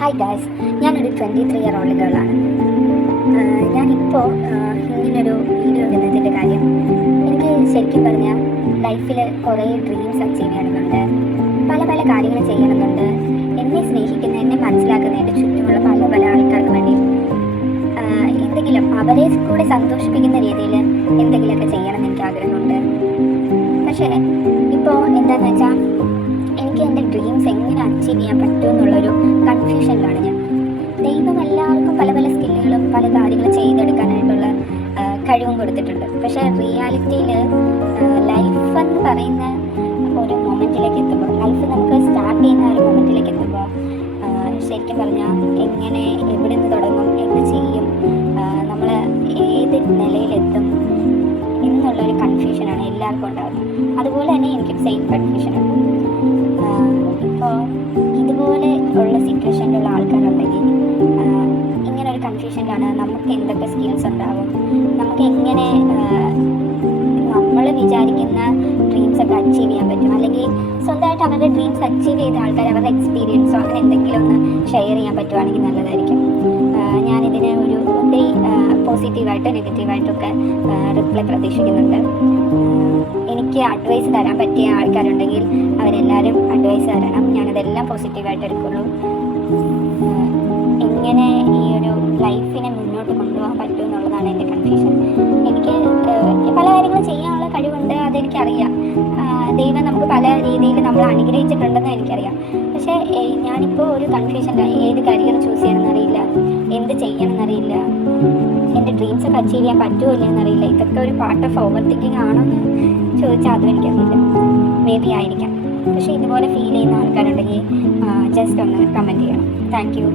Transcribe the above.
Hi guys, ഞാനൊരു 23 year old ഗേളാണ്. ഞാനിപ്പോൾ ഇങ്ങനൊരു വീഡിയോ ഇടുന്നതിൻ്റെ കാര്യം, എനിക്ക് ശരിക്കും പറഞ്ഞാൽ ലൈഫിൽ കുറേ ഡ്രീംസ് അച്ചീവ് ചെയ്യണമെന്നുണ്ട്, പല പല കാര്യങ്ങൾ ചെയ്യണമെന്നുണ്ട്. എന്നെ സ്നേഹിക്കുന്ന, എന്നെ മനസ്സിലാക്കുന്ന എൻ്റെ ചുറ്റുമുള്ള പല പല ആൾക്കാർക്ക് വേണ്ടി എന്തെങ്കിലും അവരെ കൂടെ സന്തോഷിപ്പിക്കുന്ന രീതിയിൽ എന്തെങ്കിലുമൊക്കെ ചെയ്യണമെന്ന് എനിക്ക് ആഗ്രഹമുണ്ട്. പക്ഷേ ഇപ്പോൾ എന്താണെന്ന് വെച്ചാൽ എനിക്ക് എൻ്റെ ഡ്രീംസ് എങ്ങനെ അച്ചീവ് ചെയ്യാൻ പറ്റുമെന്നുള്ളൊരു കൺഫ്യൂഷനിലാണ് ഞാൻ. ദൈവം എല്ലാവർക്കും പല പല സ്കില്ലുകളും പല കാര്യങ്ങളും ചെയ്തെടുക്കാനായിട്ടുള്ള കഴിവും കൊടുത്തിട്ടുണ്ട്. പക്ഷേ റിയാലിറ്റിയിൽ ലൈഫ് എന്ന് പറയുന്ന ഒരു മൊമെൻറ്റിലേക്ക് എത്തുമ്പോൾ, ലൈഫ് നമുക്ക് സ്റ്റാർട്ട് ചെയ്യുന്ന ഒരു മൊമെൻറ്റിലേക്ക് എത്തുമ്പോൾ ശരിക്കും പറഞ്ഞാൽ എങ്ങനെ, എവിടെ നിന്ന് തുടങ്ങും, എന്ത് ചെയ്യും, നമ്മൾ ഏത് നിലയിലെത്തും എന്നുള്ളൊരു കൺഫ്യൂഷനാണ് എല്ലാവർക്കും ഉണ്ടാകുന്നത്. അതുപോലെ തന്നെ എനിക്കും സെയിം കൺഫ്യൂഷനാണ്. ഇപ്പോൾ ഇതുപോലെ ഉള്ള സിറ്റുവേഷനിലുള്ള ആൾക്കാരുണ്ടെങ്കിൽ ഇങ്ങനൊരു കൺഫ്യൂഷനിലാണ്. നമുക്ക് എന്തൊക്കെ സ്കിൽസ് ഉണ്ടാവും, നമുക്ക് എങ്ങനെ നമ്മൾ വിചാരിക്കുന്ന ഡ്രീംസൊക്കെ അച്ചീവ് ചെയ്യാൻ പറ്റും, അല്ലെങ്കിൽ സ്വന്തമായിട്ട് അവരുടെ ഡ്രീംസ് അച്ചീവ് ചെയ്ത ആൾക്കാർ അവരുടെ എക്സ്പീരിയൻസോ അങ്ങനെ എന്തെങ്കിലും ഒന്ന് ഷെയർ ചെയ്യാൻ പറ്റുവാണെങ്കിൽ നല്ലതായിരിക്കും. ഞാനിതിന് ഒത്തിരി പോസിറ്റീവായിട്ടും നെഗറ്റീവായിട്ടൊക്കെ റിപ്ലൈ പ്രതീക്ഷിക്കുന്നുണ്ട്. എനിക്ക് അഡ്വൈസ് തരാൻ പറ്റിയ ആൾക്കാരുണ്ടെങ്കിൽ അവരെല്ലാവരും അഡ്വൈസ് തരണം. ഞാനതെല്ലാം പോസിറ്റീവായിട്ട് എടുക്കുള്ളൂ. എങ്ങനെ ഈ ഒരു ലൈഫിനെ മുന്നോട്ട് കൊണ്ടുപോകാൻ പറ്റും എന്നുള്ളതാണ് എൻ്റെ കൺഫ്യൂഷൻ. എനിക്ക് പല കാര്യങ്ങളും ചെയ്യാനുള്ള കഴിവുണ്ട്, അതെനിക്കറിയാം. ദൈവം നമുക്ക് പല രീതിയിൽ നമ്മൾ അനുഗ്രഹിച്ചിട്ടുണ്ടെന്ന് എനിക്കറിയാം. പക്ഷേ ഞാനിപ്പോൾ ഒരു കൺഫ്യൂഷനിലാണ്. ഏത് കരിയർ ചൂസ് ചെയ്യണമെന്നറിയില്ല, എന്ത് ചെയ്യണമെന്നറിയില്ല, എൻ്റെ ഡ്രീംസൊക്കെ അച്ചീവ് ചെയ്യാൻ പറ്റുമോ ഇല്ലെന്നറിയില്ല. ഇതൊക്കെ ഒരു പാർട്ട് ഓഫ് ഓവർ തിങ്കിങ് ആണോ എന്ന് ചോദിച്ചാൽ അതും എനിക്കറിയില്ല. മേ ബി ആയിരിക്കാം. പക്ഷേ ഇതുപോലെ ഫീൽ ചെയ്യുന്ന ആൾക്കാരുണ്ടെങ്കിൽ ജസ്റ്റ് ഒന്ന് കമൻറ്റ് ചെയ്യണം. Thank you.